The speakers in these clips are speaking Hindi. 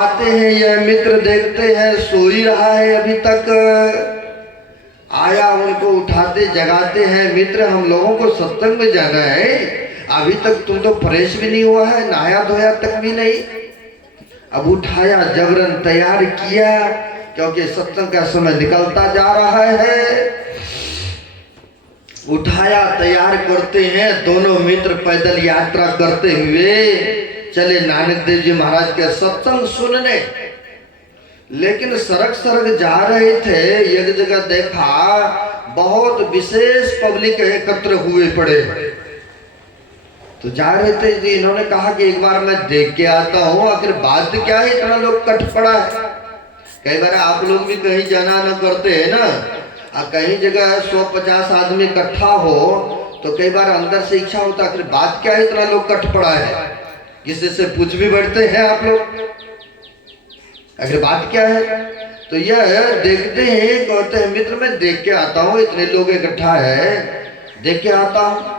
आते हैं यह मित्र, देखते हैं सो ही रहा है अभी तक। आया उनको उठाते जगाते हैं, मित्र हम लोगों को सत्संग में जाना है, अभी तक तुम तो फ्रेश भी नहीं हुआ है, नहाया धोया तक भी नहीं। अब उठाया, जबरन तैयार किया, क्योंकि सत्संग का समय निकलता जा रहा है। उठाया, तैयार करते हैं, दोनों मित्र पैदल यात्रा करते हुए चले नानक देव जी महाराज के सत्संग सुनने। लेकिन सड़क सड़क जा रहे थे, एक जगह देखा बहुत विशेष पब्लिक एकत्र हुए पड़े। तो जा रहे थे, इन्होंने कहा कि एक बार मैं देख के आता हूँ, आखिर बात क्या है, इतना लोग कट पड़ा है। कई बार आप लोग भी कहीं जाना न करते हैं ना, कहीं जगह 100-50 आदमी इकट्ठा हो तो कई बार अंदर से इच्छा होता है, आखिर बात क्या है, इतना लोग कट पड़ा है। किसी से पूछ भी बैठते हैं आप लोग, आखिर बात क्या है। तो यह देखते हैं, कहते हैं मित्र मैं देख के आता हूँ, इतने लोग इकट्ठा है, देख के आता हूँ।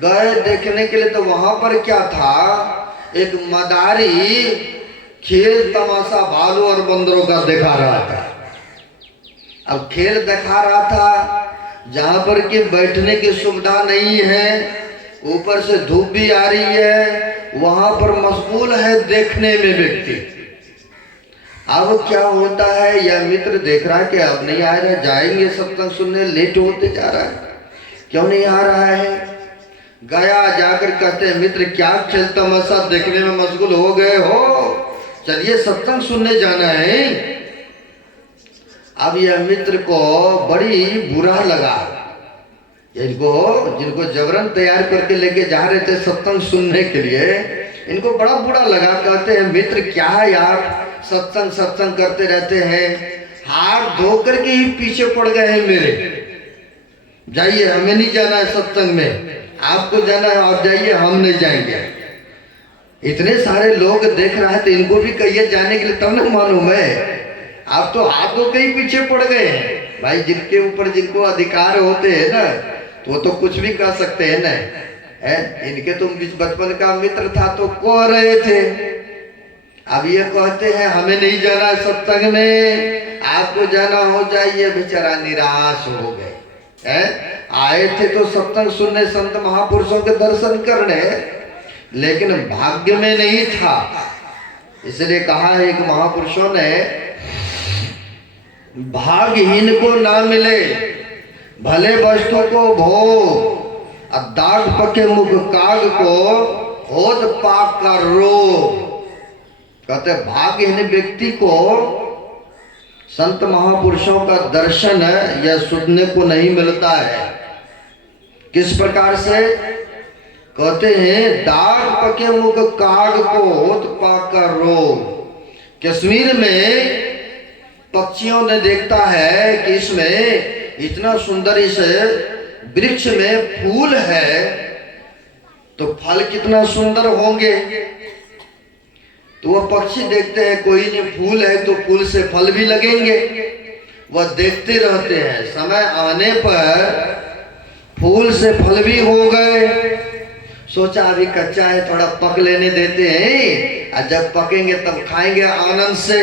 गए देखने के लिए, तो वहां पर क्या था, एक मदारी खेल तमाशा भालू और बंदरों का दिखा रहा था। अब खेल दिखा रहा था जहां पर कि बैठने की सुविधा नहीं है, ऊपर से धूप भी आ रही है, वहां पर मशगूल है देखने में व्यक्ति। अब क्या होता है, यह मित्र देख रहा है कि अब नहीं आ रहा, जाएंगे सत्संग सुनने, लेट होते जा रहा है, क्यों नहीं आ रहा है। गया, जाकर कहते हैं मित्र क्या खेल तमाशा देखने में मशगूल हो गए हो, चलिए सत्संग सुनने जाना है। अब यह मित्र को बड़ी बुरा लगा, जिनको जबरन तैयार करके लेके जा रहे थे सत्संग सुनने के लिए, इनको बड़ा बुरा लगा। कहते हैं मित्र क्या है आप सत्संग करते रहते हैं, हाथ धो करके ही पीछे पड़ गए हैं मेरे, जाइए हमें नहीं जाना है सत्संग में, आपको जाना है और जाइए, हम नहीं जाएंगे। इतने सारे लोग देख रहे हैं तो इनको भी कहिए जाने के लिए, तब ना मालूम है। आप तो हाथ धो के ही पीछे पड़ गए हैं भाई, जिनके ऊपर जिनको अधिकार होते हैं ना, तो वो तो कुछ भी कर सकते हैं ना है। इनके तुम बचपन का मित्र था तो कह रहे थे, अब ये कहते हैं हमें नहीं जाना सत्संग में, आपको जाना हो जाइए। बेचारा निराश हो गए हैं, आए थे तो सत्संग सुनने, संत महापुरुषों के दर्शन करने, लेकिन भाग्य में नहीं था। इसलिए कहा है एक महापुरुषों ने, भाग्यहीन को ना मिले भले वस्तु को भोग, दाग पके मुख काग को होद पाक का रोग। कहते भाग्यहीन व्यक्ति को संत महापुरुषों का दर्शन या सुनने को नहीं मिलता है। किस प्रकार से, कहते हैं दाग पके मुख काग को होद पाक का रोग। कश्मीर में पक्षियों ने देखता है कि इसमें इतना सुंदर इस वृक्ष में फूल है, तो फल कितना सुंदर होंगे। तो वह पक्षी देखते हैं कोई नहीं, फूल है तो फूल से फल भी लगेंगे, वह देखते रहते हैं। समय आने पर फूल से फल भी हो गए, सोचा अभी कच्चा है थोड़ा पक लेने देते हैं, और जब पकेंगे तब खाएंगे आनंद से।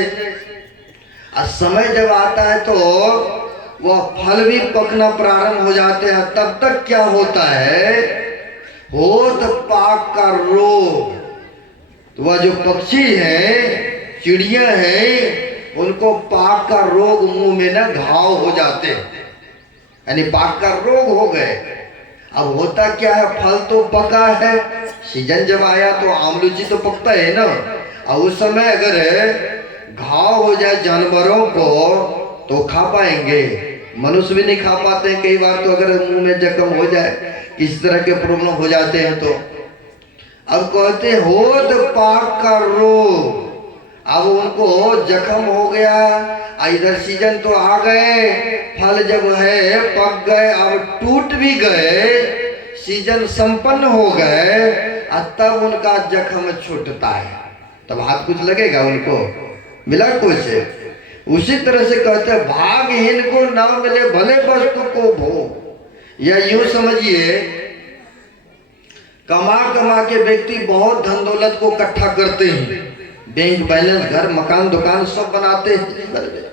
और समय जब आता है तो वह फल भी पकना प्रारंभ हो जाते हैं, तब तक क्या होता है, होत पाक का रोग। तो वह जो पक्षी है, चिड़िया है, उनको पाक का रोग, मुंह में ना घाव हो जाते हैं, यानी पाक का रोग हो गए। अब होता क्या है, फल तो पका है, सीजन जब आया तो आम लीची तो पकता है ना, और उस समय अगर घाव हो जाए जानवरों को तो खा पाएंगे, मनुष्य भी नहीं खा पाते हैं कई बार। तो अगर मुंह में जख्म हो जाए, किस तरह के प्रॉब्लम हो जाते हैं। तो अब कहते होत पाक का रोग, अब उनको जख्म हो गया, इधर सीजन तो आ गए, फल जब है पक गए, अब टूट भी गए, सीजन संपन्न हो गए, तब उनका जख्म छूटता है, तब हाथ कुछ लगेगा उनको, मिला कुछ। उसी तरह से कहते हैं भाग्यहीन को ना मिले भले वस्तु को भोग। या यूं समझिए, कमा कमा के व्यक्ति बहुत धन दौलत को इकट्ठा करते हैं, बैंक बैलेंस, घर मकान दुकान सब बनाते हैं जीवन में,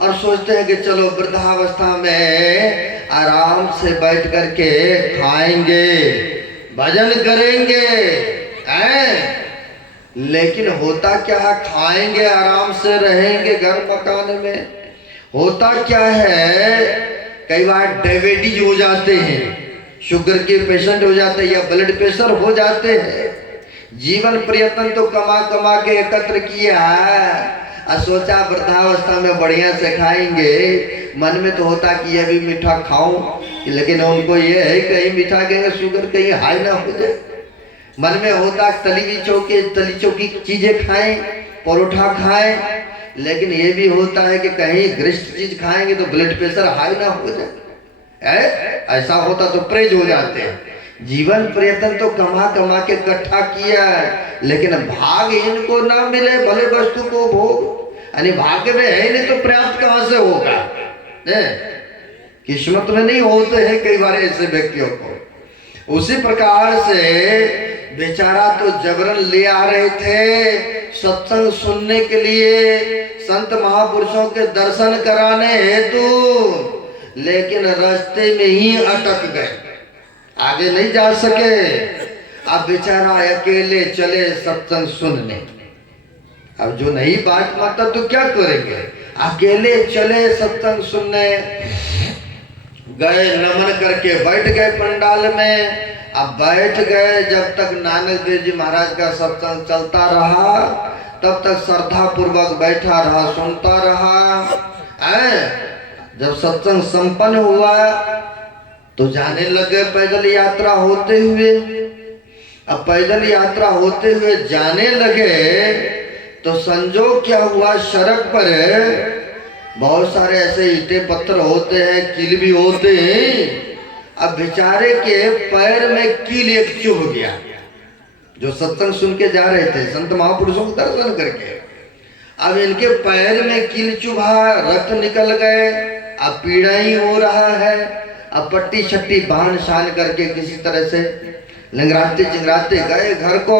और सोचते हैं कि चलो वृद्धावस्था में आराम से बैठ करके खाएंगे, भजन करेंगे, हैं? लेकिन होता क्या है, खाएंगे आराम से, रहेंगे घर मकान में, होता क्या है, कई बार डायबिटीज हो जाते हैं, शुगर के पेशेंट हो जाते हैं, या ब्लड प्रेशर हो जाते हैं। जीवन प्रयत्न तो कमा कमा के एकत्र किया और सोचा वृद्धावस्था में बढ़िया से खाएंगे, मन में तो होता कि ये भी मीठा खाऊं, लेकिन उनको ये है कहीं मीठा कहेंगे शुगर कहीं हाई ना हो जाए। मन में होता तली चौकी चीजें खाएं, परोठा खाएं, लेकिन ये भी होता है कि कहीं ग्रिस्ट चीज खाएंगे तो ब्लड प्रेशर हाई ना हो जाए। ऐसा होता तो प्रेज हो जाते हैं। जीवन प्रयत्न तो कमा कमा के इकट्ठा किया, लेकिन भाग इनको ना मिले भले वस्तु को भोग, यानी भाग्य में है नहीं तो प्राप्त कहां से होगा, किस्मत में नहीं होते हैं कई बार ऐसे व्यक्तियों को। उसी प्रकार से बेचारा तो जबरन ले आ रहे थे सत्संग सुनने के लिए, संत महापुरुषों के दर्शन कराने हेतु, लेकिन रास्ते में ही अटक गए, आगे नहीं जा सके। अब बेचारा अकेले चले सत्संग सुनने। अब जो नहीं बात मानता तो क्या करेंगे, अकेले चले सत्संग सुनने गए, नमन करके बैठ गए पंडाल में। अब बैठ गए, जब तक नानक देव जी महाराज का सत्संग चलता रहा तब तक श्रद्धा पूर्वक बैठा रहा, सुनता रहा। जब सत्संग संपन्न हुआ तो जाने लगे पैदल यात्रा होते हुए। अब पैदल यात्रा होते हुए जाने लगे तो संजोग क्या हुआ, सड़क पर बहुत सारे ऐसे ईंटे पत्थर होते हैं, कील भी होते हैं। अब बेचारे के पैर में कील एक चुभ गया, जो सत्संग सुन के जा रहे थे संत महापुरुषों के दर्शन करके। अब इनके पैर में कील चुभा, रक्त निकल गए, अब पीड़ा ही हो रहा है। अब पट्टी छट्टी बांध शान करके किसी तरह से लंगराते चिंगराते गए घर को।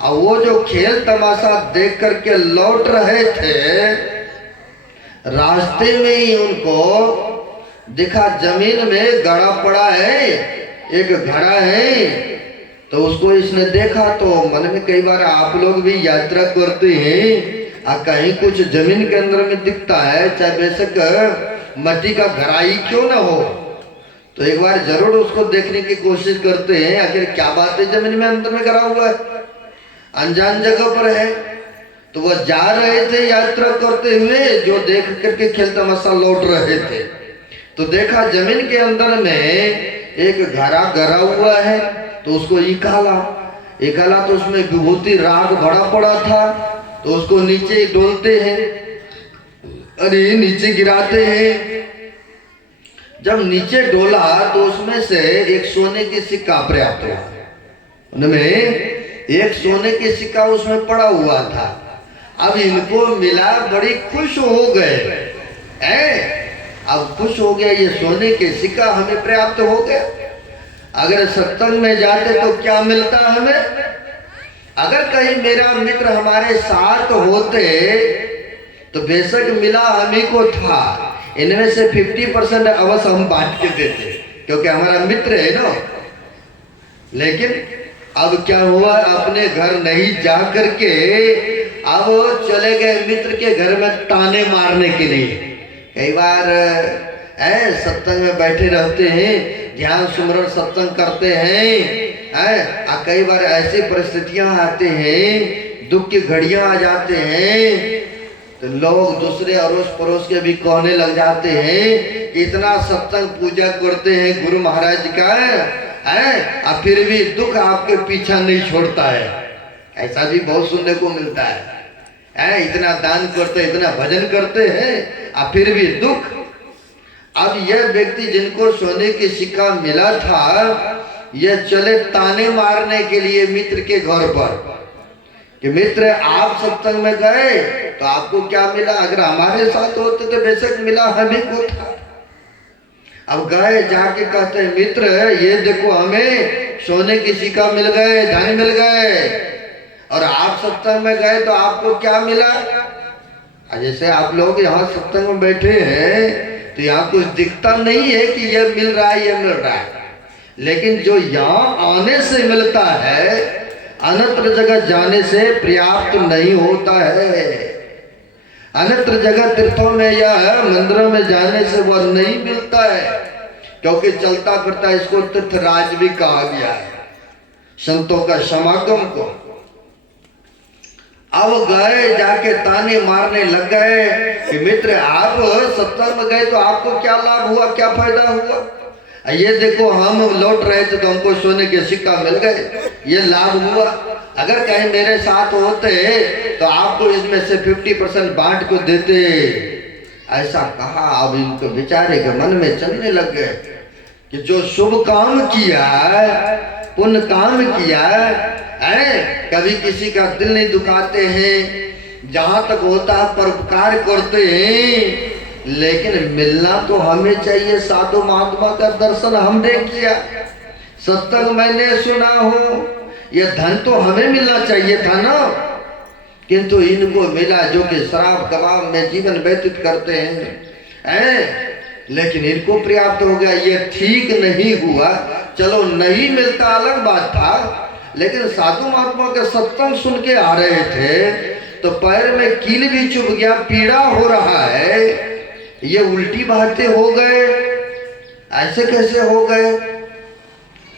अब वो जो खेल तमाशा देख करके लौट रहे थे, रास्ते में ही उनको दिखा जमीन में गड़ा पड़ा है, एक घड़ा है। तो उसको इसने देखा तो मन में, कई बार आप लोग भी यात्रा करते हैं, कहीं कुछ जमीन के अंदर में दिखता है, चाहे बेशक मट्टी का घड़ा ही क्यों ना हो, तो एक बार जरूर उसको देखने की कोशिश करते हैं, आखिर क्या बात है जमीन में अंदर में गड़ा हुआ है, अनजान जगह पर है। तो वह जा रहे थे यात्रा करते हुए, जो देख करके खेल तमाशा लौट रहे थे, तो देखा जमीन के अंदर में एक घड़ा गड़ा हुआ है। तो उसको निकाला तो उसमें विभूति राग भरा पड़ा था। तो उसको नीचे डोलते हैं, अरे नीचे गिराते हैं। जब नीचे डोला तो उसमें से एक सोने की सिक्का प्राप्त हुआ, उनमें एक सोने की सिक्का उसमें पड़ा हुआ था। अब इनको मिला, बड़ी खुश हो गए। अब खुश हो गया, ये सोने के सिक्का हमें प्राप्त हो गया। अगर सत्संग में जाते तो क्या मिलता हमें, अगर कहीं मेरा मित्र हमारे साथ होते तो बेशक मिला हम ही को था, इनमें से 50% अवश्य हम बांट के देते, क्योंकि हमारा मित्र है ना। लेकिन अब क्या हुआ, अपने घर नहीं जा करके अब चले गए मित्र के घर में ताने मारने के लिए। कई बार सत्संग में बैठे रहते हैं, ध्यान सुमरन सत्संग करते हैं, कई बार ऐसी परिस्थितियां आते हैं, दुख की घड़ियां आ जाते हैं, तो लोग दूसरे अड़ोस पड़ोस के भी कहने लग जाते हैं, इतना सत्संग पूजा करते हैं गुरु महाराज का, और फिर भी दुख आपके पीछा नहीं छोड़ता है। ऐसा भी बहुत सुनने को मिलता है। इतना दान करते, इतना भजन करते हैं, और फिर भी दुख। अब यह व्यक्ति जिनको सोने की सिक्का मिला था, यह चले ताने मारने के लिए मित्र के घर पर कि मित्र आप सत्संग में गए तो आपको क्या मिला, अगर हमारे साथ होते तो बेशक मिला हमें को था। अब गए, जाके कहते मित्र ये देखो हमें सोने की सिक्का मिल गए, धन मिल गए। और आप सत्संग में गए तो आपको क्या मिला? जैसे आप लोग यहाँ सत्संग में बैठे हैं तो यहाँ कुछ दिखता नहीं है कि ये मिल रहा है, ये मिल रहा है, लेकिन जो यहाँ आने से मिलता है अन्यत्र जगह जाने से पर्याप्त नहीं होता है। अन्यत्र जगह तीर्थों में या मंदिरों में जाने से वह नहीं मिलता है, क्योंकि चलता फिरता इसको तीर्थराज भी कहा गया है, संतों का समागम को। अब गए जाके ताने मारने लग गए कि मित्र आप सत्संग में गए तो आपको क्या लाभ हुआ, क्या फायदा हुआ? ये देखो हम लौट रहे थे तो हमको सोने के सिक्का मिल गए, ये लाभ हुआ। अगर कहीं मेरे साथ होते तो आपको इसमें से 50% बांट को देते, ऐसा कहा। अब इनको बेचारे के मन में चलने लग गए कि जो शुभ काम किया, पुण्य काम किया है, कभी किसी का दिल नहीं दुखाते हैं, जहां तक होता है परोपकार करते हैं, लेकिन मिलना तो हमें चाहिए। साधु महात्मा का दर्शन हमने किया, सत्संग मैंने सुना हो, यह धन तो हमें मिलना चाहिए था ना, किंतु इनको मिला जो कि शराब कबाब में जीवन व्यतीत करते हैं, लेकिन इनको पर्याप्त हो गया। ये ठीक नहीं हुआ। चलो नहीं मिलता अलग बात था, लेकिन साधु महात्मा के सत्संग सुन के आ रहे थे तो पैर में कील भी चुभ गया, पीड़ा हो रहा है, ये उल्टी बातें हो गए, ऐसे कैसे हो गए?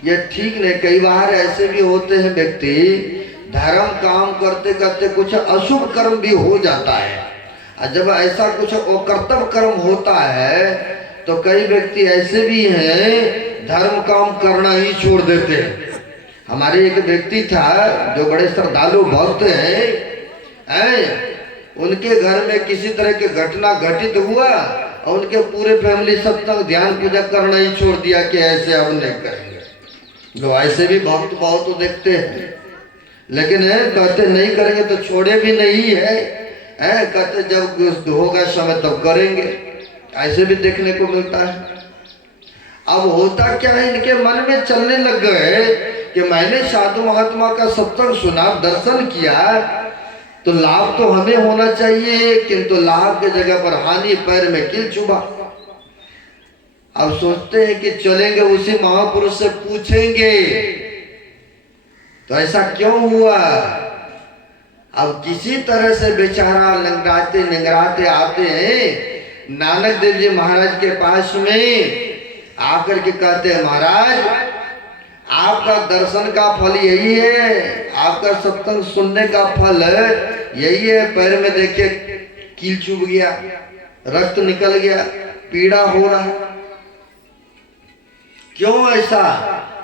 ये ठीक नहीं। कई बार ऐसे भी होते हैं व्यक्ति धर्म काम करते करते कुछ अशुभ कर्म भी हो जाता है, और जब ऐसा कुछ अकर्तव्य कर्म होता है तो कई व्यक्ति ऐसे भी हैं धर्म काम करना ही छोड़ देते हैं। हमारे एक व्यक्ति था जो बड़े श्रद्धालु भक्त हैं, उनके घर में किसी तरह की घटना घटित हुआ और उनके पूरे फैमिली सत्संग ध्यान पूजा करना ही छोड़ दिया कि ऐसे अब नहीं करेंगे। जो ऐसे भी भक्त बहुत तो देखते हैं, लेकिन कहते नहीं करेंगे तो छोड़े भी नहीं है, कहते जब होगा समय तब करेंगे, ऐसे भी देखने को मिलता है। अब होता क्या है, इनके मन में चलने लग गए कि मैंने साधु महात्मा का सत्संग सुना, दर्शन किया, तो लाभ तो हमें होना चाहिए, किंतु लाभ के जगह पर हानि, पैर में कील चुभा। अब सोचते हैं कि चलेंगे उसी महापुरुष से पूछेंगे तो ऐसा क्यों हुआ। अब किसी तरह से बेचारा लंगड़ाते निंगराते आते हैं नानक देव जी महाराज के पास में, आकर के कहते हैं महाराज आपका दर्शन का फल यही है, आपका सत्संग सुनने का फल यही है, पैर में देखिए कील चुभ गया, रक्त निकल गया, पीड़ा हो रहा है। क्यों ऐसा?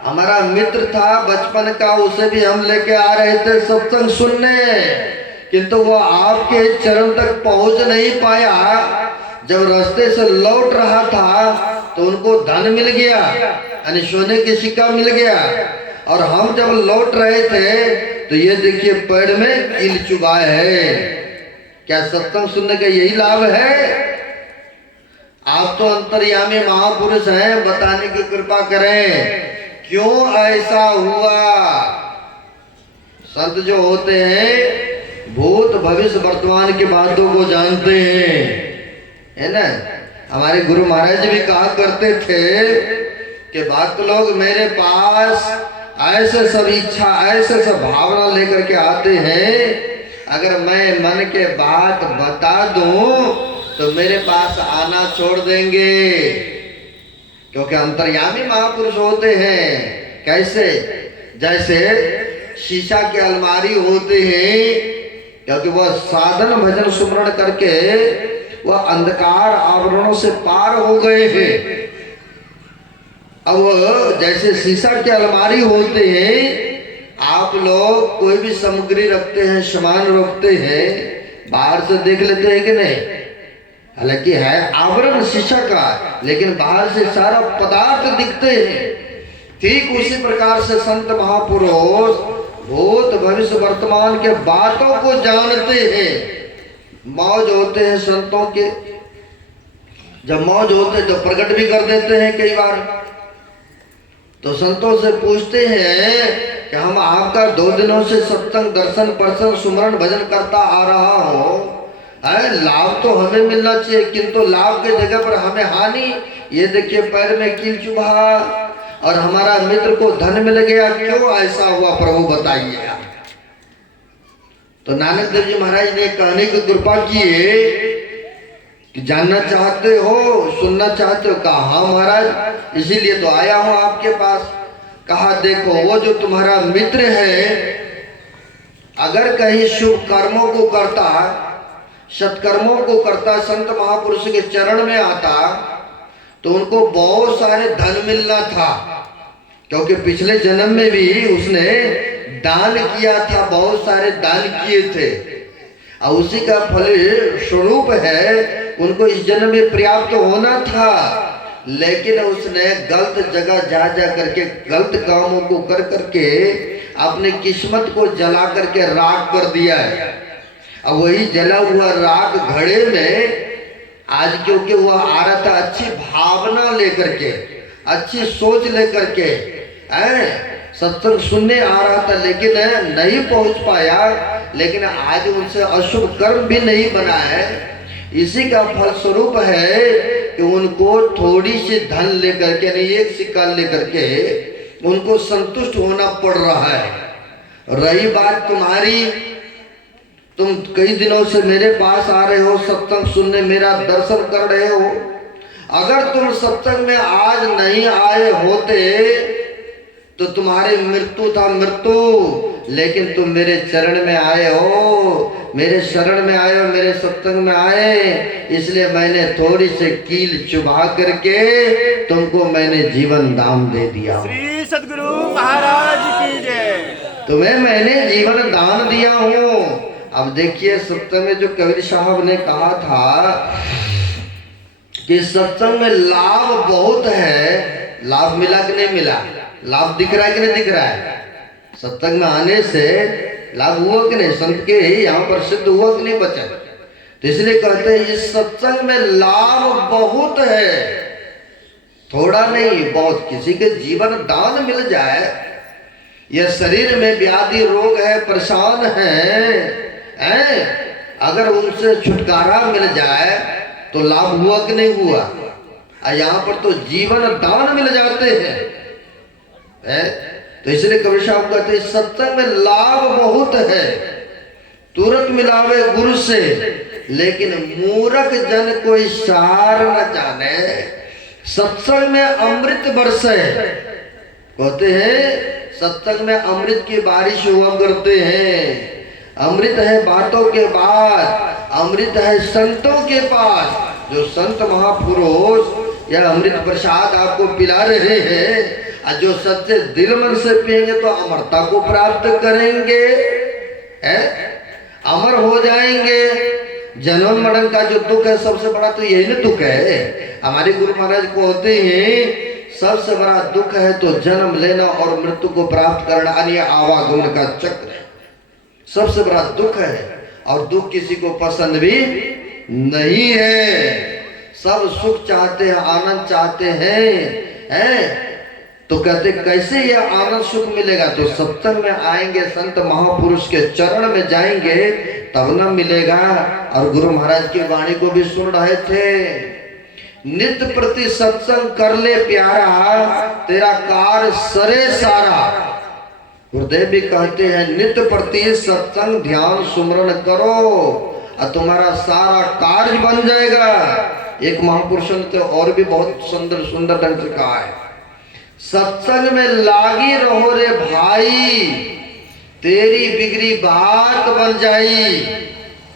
हमारा मित्र था बचपन का, उसे भी हम लेके आ रहे थे सत्संग सुनने, किंतु वो आपके चरण तक पहुंच नहीं पाया। जब रास्ते से लौट रहा था तो उनको धन मिल गया, यानी सोने की सिक्का मिल गया, और हम जब लौट रहे थे तो ये देखिए पैर में कील चुभाए है। क्या सत्संग सुनने का यही लाभ है? आप तो अंतर्यामी महापुरुष हैं, बताने की कृपा करें क्यों ऐसा हुआ। संत जो होते हैं भूत भविष्य वर्तमान की बातों को जानते हैं, है ना। हमारे गुरु महाराज भी कहा करते थे कि भक्त लोग मेरे पास ऐसे सब इच्छा, ऐसे सब भावना लेकर के आते हैं, अगर मैं मन के बात बता दूं तो मेरे पास आना छोड़ देंगे, क्योंकि अंतर्यामी महापुरुष होते हैं। कैसे? जैसे शीशा की अलमारी होते हैं, क्योंकि वह साधन भजन सुमरण करके वह अंधकार आवरणों से पार हो गए हैं। अब जैसे शीशा की अलमारी होते हैं, आप लोग कोई भी सामग्री रखते हैं, सामान रखते हैं, बाहर से देख लेते हैं कि नहीं, हालांकि है आवरण शीशा का, लेकिन बाहर से सारा पदार्थ दिखते हैं। ठीक उसी प्रकार से संत महापुरुष भूत भविष्य वर्तमान के बातों को जानते हैं। मौज होते हैं संतों के, जब मौज होते तो प्रकट भी कर देते हैं। कई बार तो संतों से पूछते हैं कि हम आपका 2 दिनों से सत्संग दर्शन प्रसन्न सुमरण भजन करता आ रहा हूँ, लाभ तो हमें मिलना चाहिए, किंतु लाभ के जगह पर हमें हानि। ये देखिए पैर में कील चुभा और हमारा मित्र को धन मिल गया, क्यों ऐसा हुआ प्रभु बताइए आप। तो नानक देव जी महाराज ने कहने की कृपा किए कि जानना चाहते हो, सुनना चाहते हो? कहा हाँ महाराज, इसीलिए तो आया हूं आपके पास। कहा देखो, वो जो तुम्हारा मित्र है अगर कहीं शुभ कर्मों को करता, सत्कर्मों को करता, संत महापुरुष के चरण में आता, तो उनको बहुत सारे धन मिलना था, क्योंकि पिछले जन्म में भी उसने दान किया था, बहुत सारे दान किए थे, और उसी का फल स्वरूप है उनको इस जन्म में पर्याप्त होना था। लेकिन उसने गलत जगह जा करके गलत कामों को कर करके अपनी किस्मत को जला करके राख कर दिया है। अब वही जला हुआ राख घड़े में आज, क्योंकि वह आ रहा था अच्छी भावना लेकर के, अच्छी सोच लेकर के, सत्संग सुनने आ रहा था, लेकिन नहीं पहुंच पाया, लेकिन आज उनसे अशुभ कर्म भी नहीं बना है। इसी का फल स्वरूप है कि उनको थोड़ी सी धन लेकर के, नहीं एक सिक्का लेकर के उनको संतुष्ट होना पड़ रहा है। रही बात तुम्हारी, तुम कई दिनों से मेरे पास आ रहे हो, सत्संग सुनने, मेरा दर्शन कर रहे हो। अगर तुम सत्संग में आज नहीं आए होते तो तुम्हारी मृत्यु था मृत्यु, लेकिन तुम मेरे चरण में आए हो, मेरे शरण में आए हो, मेरे सत्संग में आए, इसलिए मैंने थोड़ी से कील चुभा करके तुमको मैंने जीवन दान दे दिया। श्री सद्गुरु महाराज की जय। तुम्हें मैंने जीवन दान दिया हूँ। अब देखिए सत्संग में जो कबीर साहब ने कहा था कि सत्संग में लाभ बहुत है, लाभ मिला कि नहीं मिला? लाभ दिख रहा है कि नहीं दिख रहा है? सत्संग में आने से लाभ हुआ कि नहीं? संत के यहाँ पर सिद्ध हुआ कि नहीं बचा? तो इसलिए कहते हैं इस सत्संग में लाभ बहुत है, थोड़ा नहीं बहुत। किसी के जीवन दान मिल जाए, यह शरीर में व्याधि रोग है, परेशान है, अगर उनसे छुटकारा मिल जाए तो लाभ हुआ कि नहीं हुआ? यहाँ पर तो जीवन दान मिल जाते हैं। तो इसलिए कबीर साहब कहते हैं सत्संग में लाभ बहुत है, तुरंत मिलावे गुरु से, लेकिन मूर्ख जन कोई सार न जाने, सत्संग में अमृत बरसे। कहते हैं सत्संग में अमृत की बारिश हुआ करते हैं। अमृत है बातों के बाद, अमृत है संतों के पास। जो संत महापुरुष यह अमृत प्रसाद आपको पिला रहे हैं, जो सच्चे दिल मन से पिएंगे तो अमरता को प्राप्त करेंगे, अमर हो जाएंगे। जन्म मरण का जो दुख है सबसे बड़ा तो यही ना दुख है। हमारे गुरु महाराज को होते हैं सबसे बड़ा दुख है तो जन्म लेना और मृत्यु को प्राप्त करना, अन्य आवागमन का चक्र सबसे बड़ा दुख है। और दुख किसी को पसंद भी नहीं है। सब सुख चाहते हैं, आनंद चाहते हैं, तो कहते कैसे ये आनंद सुख मिलेगा? तो सत्संग में आएंगे, संत महापुरुष के चरण में जाएंगे तब न मिलेगा। और गुरु महाराज की वाणी को भी सुन रहे थे, नित्य प्रति सत्संग कर ले प्यारा, तेरा कार्य सरे सारा। गुरुदेव भी कहते हैं नित्य प्रति सत्संग ध्यान सुमरण करो और तुम्हारा सारा कार्य बन जाएगा। एक महापुरुष ने तो और भी बहुत सुंदर सुंदर ढंग से कहा है, सत्संग में लागी रहो रे भाई, तेरी बिगड़ी बात बन जाई।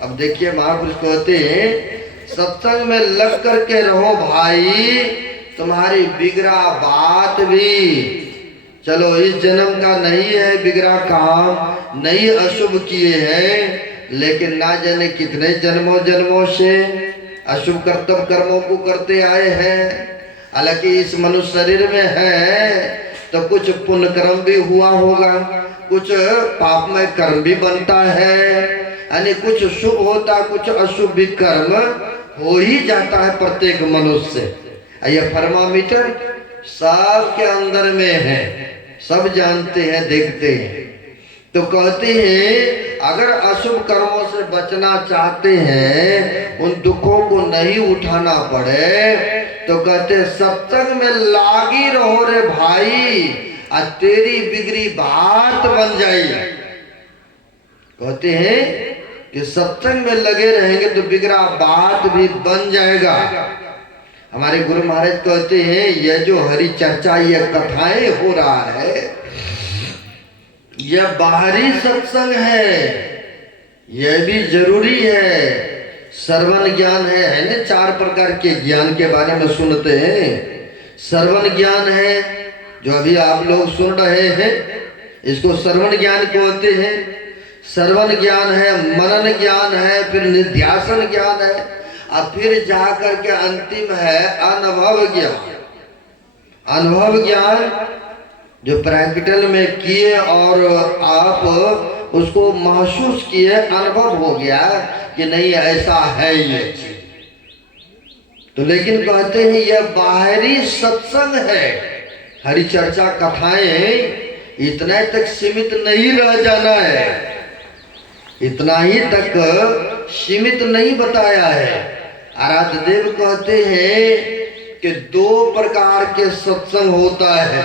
अब देखिए महापुरुष कहते हैं सत्संग में लग करके रहो भाई, तुम्हारी बिगड़ा बात भी, चलो इस जन्म का नहीं है बिगड़ा काम, नहीं अशुभ किए हैं, लेकिन ना जाने कितने जन्मों जन्मों से अशुभ कर्तव्य कर्मों को करते आए हैं। हालांकि इस मनुष्य शरीर में है तो कुछ पुण्य कर्म भी हुआ होगा, कुछ पापमय कर्म भी बनता है, यानी कुछ शुभ होता, कुछ अशुभ भी कर्म हो ही जाता है प्रत्येक मनुष्य से। यह थर्मामीटर सबके अंदर में है, सब जानते हैं, देखते हैं। तो कहते हैं अगर अशुभ कर्मों से बचना चाहते हैं, उन दुखों को नहीं उठाना पड़े, तो कहते हैं सत्संग में लागी रहो रे भाई, और तेरी बिगड़ी बात बन जाएगी। कहते हैं कि सत्संग में लगे रहेंगे तो बिगड़ा बात भी बन जाएगा। हमारे गुरु महाराज कहते हैं यह जो हरि चर्चा, यह कथाएं हो रहा है, यह बाहरी सत्संग है, यह भी जरूरी है। श्रवण ज्ञान है ना, 4 प्रकार के ज्ञान के बारे में सुनते हैं। श्रवण ज्ञान है जो अभी आप लोग सुन रहे हैं, इसको श्रवण ज्ञान कहते हैं। श्रवण ज्ञान है, मनन ज्ञान है, फिर निध्यासन ज्ञान है, और फिर जाकर के अंतिम है अनुभव ज्ञान। अनुभव ज्ञान जो प्रैक्टिकल में किए और आप उसको महसूस किए, अनुभव हो गया कि नहीं ऐसा है ये चीज। तो लेकिन कहते हैं यह बाहरी सत्संग है। हरि चर्चा कथाएं इतना तक सीमित नहीं रह जाना है, इतना ही तक सीमित नहीं बताया है। आराध्य देव कहते हैं कि 2 प्रकार के सत्संग होता है।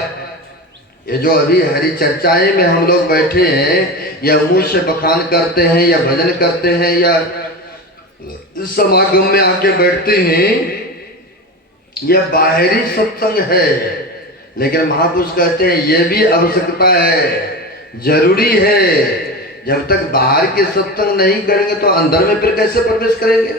ये जो अभी हरि चर्चाएं में हम लोग बैठे हैं, या मुंह से बखान करते हैं, या भजन करते हैं, या समागम में आके बैठते हैं, यह बाहरी सत्संग है। लेकिन महापुरुष कहते हैं यह भी आवश्यकता है, जरूरी है। जब तक बाहर के सत्संग नहीं करेंगे तो अंदर में फिर कैसे प्रवेश करेंगे।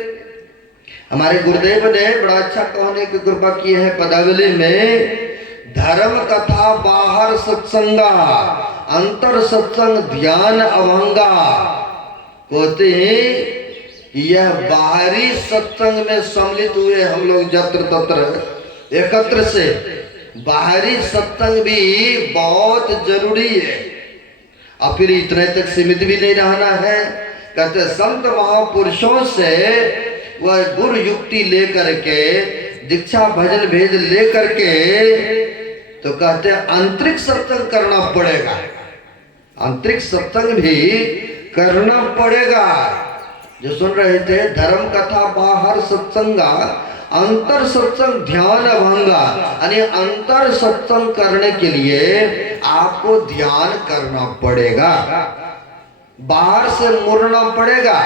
हमारे गुरुदेव ने बड़ा अच्छा कहने की कृपा की है पदावली में, धर्म कथा बाहर सत्संगा, अंतर सत्संग ध्यान अभंगा। कहते हैं यह बाहरी सत्संग में सम्मिलित हुए हम लोग जत्र तत्र एकत्र से, बाहरी सत्संग भी बहुत जरूरी है। और फिर इतने तक सीमित भी नहीं रहना है। कहते संत महापुरुषों से वह गुरु युक्ति लेकर के, दीक्षा भजन भेद लेकर के, तो कहते हैं आंतरिक सत्संग करना पड़ेगा। आंतरिक सत्संग भी करना पड़ेगा। जो सुन रहे थे, धर्म कथा बाहर सत्संगा, अंतर सत्संग ध्यान अभंगा। यानी अंतर सत्संग करने के लिए आपको ध्यान करना पड़ेगा, बाहर से मुड़ना पड़ेगा,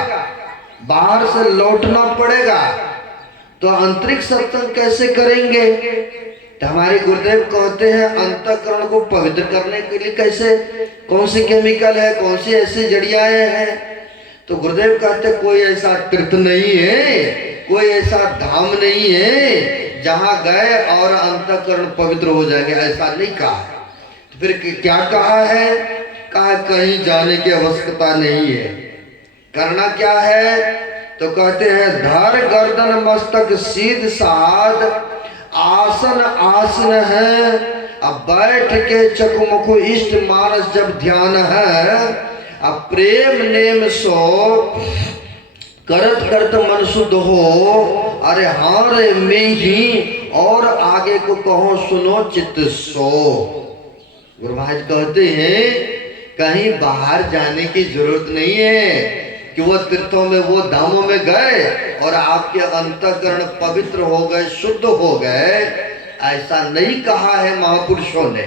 बाहर से लौटना पड़ेगा। तो आंतरिक सत्संग कैसे करेंगे? तो हमारे गुरुदेव कहते हैं अंतःकरण को पवित्र करने के लिए कैसे, कौन सी केमिकल है, कौन सी ऐसी जड़ियाएं हैं। तो गुरुदेव कहते कोई ऐसा तीर्थ नहीं है, कोई ऐसा धाम नहीं है जहां गए और अंतःकरण पवित्र हो जाएंगे, ऐसा नहीं कहा। तो फिर क्या कहा है? कहा कहीं जाने की आवश्यकता नहीं है। करना क्या है? तो कहते हैं धर गर्दन मस्तक सीध साध, आसन आसन है, अब बैठ के चकुमुख इष्ट मानस जब ध्यान है, अब प्रेम नेम सो करत करत मन शुद्ध हो, अरे हाँ रे में ही और आगे को कहो सुनो चित्त सो। गुरु महाराज कहते हैं कहीं बाहर जाने की जरूरत नहीं है कि वो तीर्थों में, वो धामों में गए और आपके अंतःकरण पवित्र हो गए, शुद्ध हो गए, ऐसा नहीं कहा है महापुरुषों ने।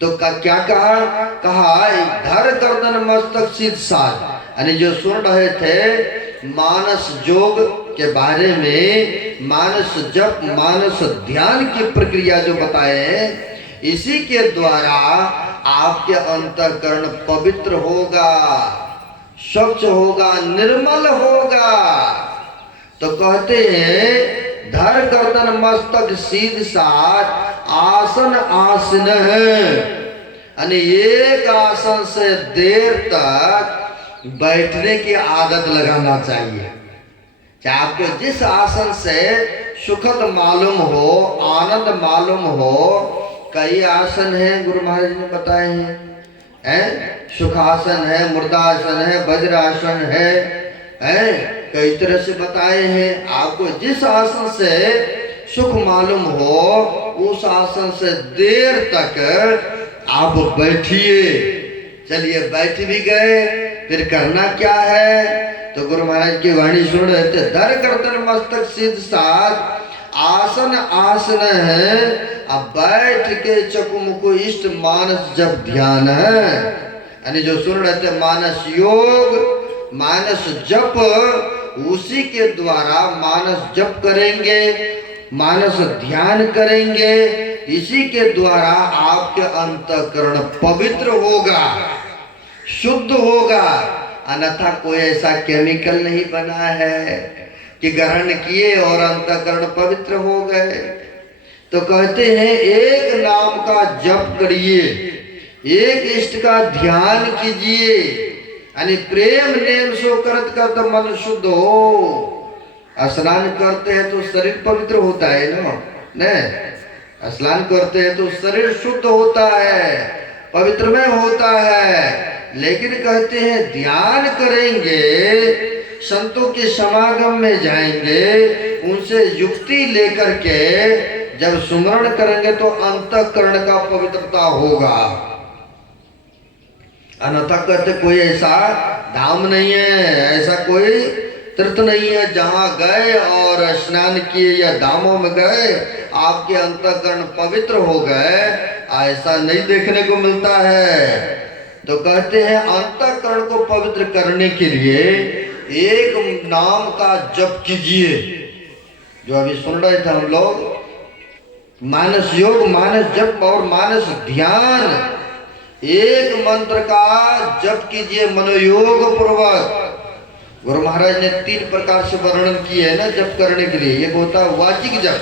तो क्या कहा? कहा धर गर्दन मस्तक सीध साध। यानी जो सुन रहे थे मानस योग के बारे में, मानस जप, मानस ध्यान की प्रक्रिया जो बताए हैं, इसी के द्वारा आपके अंतःकरण पवित्र होगा, स्वच्छ होगा, निर्मल होगा। तो कहते हैं धर गर्दन मस्तक सीध साध, आसन आसन है। यानी एक आसन से देर तक बैठने की आदत लगाना चाहिए। चाहे आपको जिस आसन से सुखद मालूम हो, आनंद मालूम हो। कई आसन है गुरु महाराज ने बताए हैं, सुखासन है, मुर्दासन है, वज्रासन है, कई तरह से बताए हैं। आपको जिस आसन से सुख मालूम हो, उस आसन से देर तक आप बैठिए। चलिए बैठ भी गए, फिर करना क्या है? तो गुरु महाराज की वाणी सुन रहे थे। धर गर्दन मस्तक सिद्ध साथ आसन आसन है, अब बैठ के चकुमुख इष्ट मानस जब ध्यान है। यानी जो सुन रहे थे मानस योग, मानस जप, उसी के द्वारा मानस जप करेंगे, मानस ध्यान करेंगे, इसी के द्वारा आपके अंतःकरण पवित्र होगा, शुद्ध होगा। अन्यथा कोई ऐसा केमिकल नहीं बना है कि ग्रहण किए और अंतःकरण पवित्र हो गए। तो कहते हैं एक नाम का जप करिए, एक इष्ट का ध्यान कीजिए, यानी प्रेम नेम सो करत करत मन शुद्ध हो। स्नान करते हैं तो शरीर पवित्र होता है ना, स्नान करते हैं तो शरीर शुद्ध होता है, पवित्रमय होता है। लेकिन कहते हैं ध्यान करेंगे, संतों के समागम में जाएंगे, उनसे युक्ति लेकर के जब सुमरण करेंगे तो अंतःकरण का पवित्रता होगा। अन्यथा कहते कोई ऐसा धाम नहीं है, ऐसा कोई तीर्थ नहीं है जहां गए और स्नान किए या धामों में गए आपके अंतःकरण पवित्र हो गए, ऐसा नहीं देखने को मिलता है। तो कहते हैं अंतःकरण को पवित्र करने के लिए एक नाम का जप कीजिए। जो अभी सुन रहे थे हम लोग, मानस योग, मानस जप और मानस ध्यान, एक मंत्र का जप कीजिए मनोयोग पूर्वक। गुरु महाराज ने 3 प्रकार से वर्णन किए है ना जप करने के लिए। एक होता है वाचिक जप।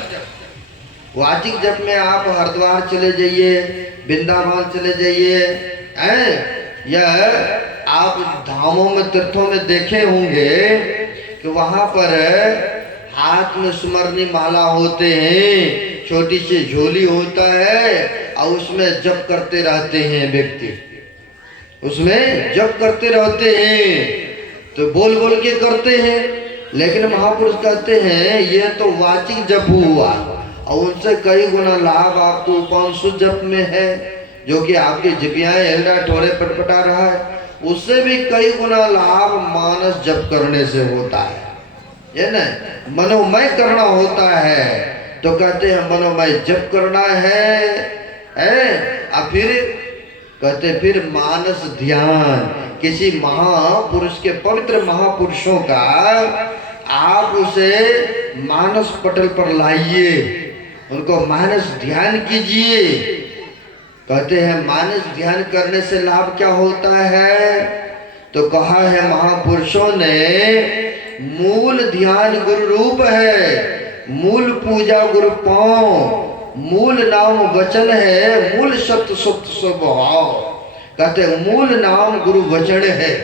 वाचिक जप में आप हरिद्वार चले जाइए, वृंदावन चले जाइए, या आप धामों में तीर्थों में देखे होंगे कि वहां पर हाथ में सुमरनी माला होते हैं, छोटी सी झोली होता है और उसमें जप करते रहते हैं व्यक्ति, उसमें जप करते रहते हैं, तो बोल बोल के करते हैं। लेकिन महापुरुष कहते हैं ये तो वाचिक जप हुआ और उनसे कई गुना लाभ आपको उपांशु जप में है, जो कि आपकी जिपियाएं हिलना ठोरे पटपटा रहा है, उससे भी कई गुना लाभ मानस जप करने से होता है, ये ना मनोमय करना होता है। तो कहते हैं मनोमय जप करना है, और फिर कहते फिर मानस ध्यान, किसी महापुरुष के, पवित्र महापुरुषों का आप उसे मानस पटल पर लाइए, उनको मानस ध्यान कीजिए। कहते हैं मानस ध्यान करने से लाभ क्या होता है? तो कहा है महापुरुषों ने, मूल ध्यान गुरु रूप है, मूल पूजा गुरु पांव, मूल नाम वचन है, मूल सत्य सत्य स्वभाव। कहते हैं मूल नाम गुरु वचन है,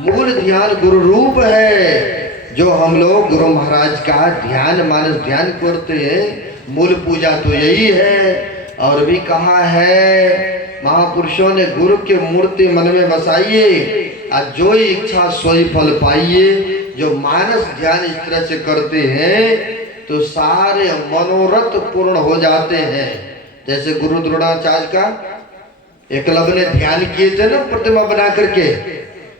मूल ध्यान गुरु रूप है। जो हम लोग गुरु महाराज का ध्यान मानस ध्यान करते हैं, मूल पूजा तो यही है। और भी कहा है महापुरुषों ने, गुरु की मूर्ति मन में बसाइए और जो इच्छा सोई फल पाइए। जो मानस ध्यान इस तरह से करते हैं तो सारे मनोरथ पूर्ण हो जाते हैं। जैसे गुरु द्रोणाचार्य का एकलव्य ने ध्यान किए थे ना प्रतिमा बना करके,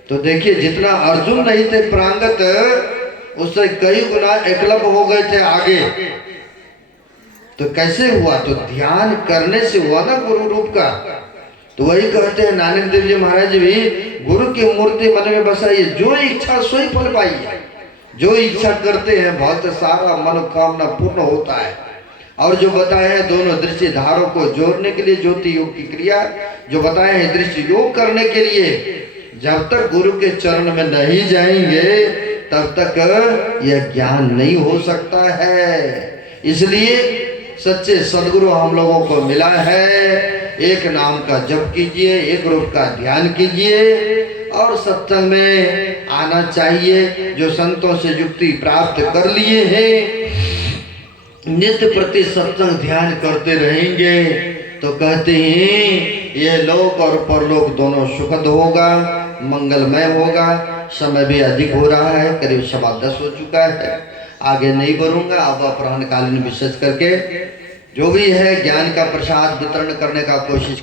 तो देखिए जितना अर्जुन नहीं थे प्रांगत, उससे कई गुना एकलव्य हो गए थे आगे। तो कैसे हुआ? तो ध्यान करने से हुआ ना गुरु रूप का। तो वही कहते हैं नानक देव जी महाराज भी, गुरु की मूर्ति मन में बसाइए, जो इच्छा सोई फल पाइए। जो इच्छा करते हैं बहुत सारा मनोकामना पूर्ण होता है। और जो बताए हैं दोनों दृष्टि धारों को जोड़ने के लिए ज्योति योग की क्रिया जो बताए हैं दृष्टि योग करने के लिए, जब तक गुरु के चरण में नहीं जाएंगे तब तक यह ज्ञान नहीं हो सकता है। इसलिए सच्चे सदगुरु हम लोगों को मिला है। एक नाम का जप कीजिए, एक रूप का ध्यान कीजिए और सत्संग में आना चाहिए। जो संतों से युक्ति प्राप्त कर लिए हैं, नित्य प्रति सत्संग ध्यान करते रहेंगे तो कहते हैं यह लोक और परलोक दोनों सुखद होगा, मंगलमय होगा। समय भी अधिक हो रहा है, करीब 10:15 हो चुका है। आगे नहीं बढ़ूंगा। अब अपराह्न कालीन विशेष करके जो भी है ज्ञान का प्रसाद वितरण करने का कोशिश